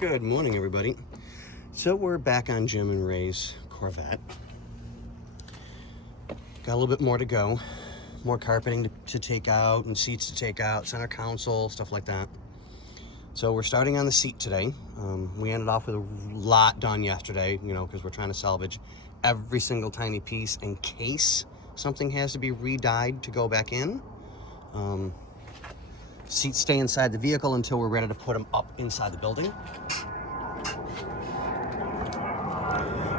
Good morning, everybody. So we're back on Jim and Ray's Corvette. Got a little bit more to go. More carpeting to take out and seats to take out, center console, stuff like that. So we're starting on the seat today. We ended off with a lot done yesterday, you know, because we're trying to salvage every single tiny piece in case something has to be re-dyed to go back in. Seats stay inside the vehicle until we're ready to put them up inside the building.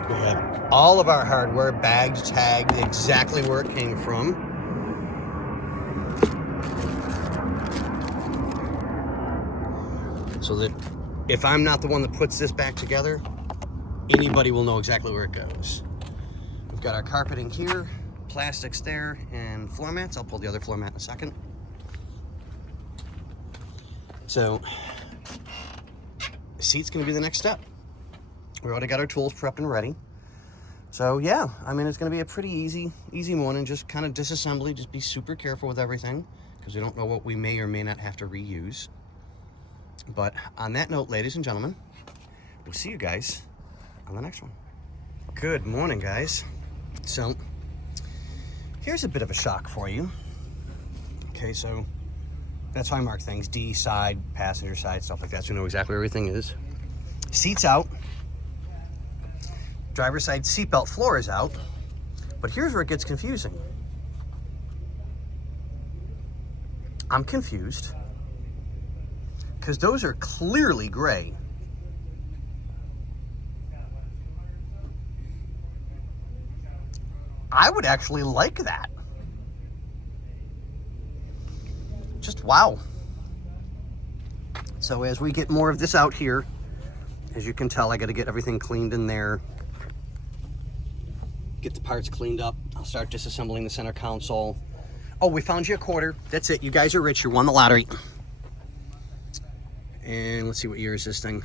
We have all of our hardware bagged, tagged, exactly where it came from. So that if I'm not the one that puts this back together, anybody will know exactly where it goes. We've got our carpeting here, plastics there, and floor mats. I'll pull the other floor mat in a second. So, the seat's gonna be the next step. We already got our tools prepped and ready. So yeah, I mean, it's gonna be a pretty easy morning, just kind of disassembly, just be super careful with everything, because we don't know what we may or may not have to reuse. But on that note, ladies and gentlemen, we'll see you guys on the next one. Good morning, guys. So, here's a bit of a shock for you. Okay, so that's how I mark things. D, side, passenger side, stuff like that, so you know exactly where everything is. Seat's out. Driver's side seatbelt floor is out. But here's where it gets confusing. I'm confused because those are clearly gray. I would actually like that. Just wow. So as we get more of this out here, as you can tell, I got to get everything cleaned in there. Get the parts cleaned up. I'll start disassembling the center console. Oh, we found you a quarter. That's it. You guys are rich. You won the lottery. And let's see, what year is this thing?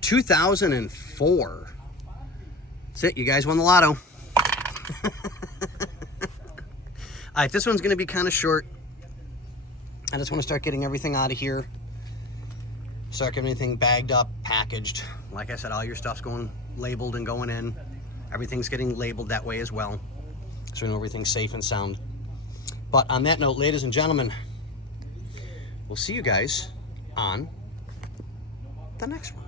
2004. That's it. You guys won the lotto. All right, this one's going to be kind of short. I just want to start getting everything out of here. Start getting everything bagged up, packaged. Like I said, all your stuff's going labeled and going in. Everything's getting labeled that way as well, so we know everything's safe and sound. But on that note, ladies and gentlemen, we'll see you guys on the next one.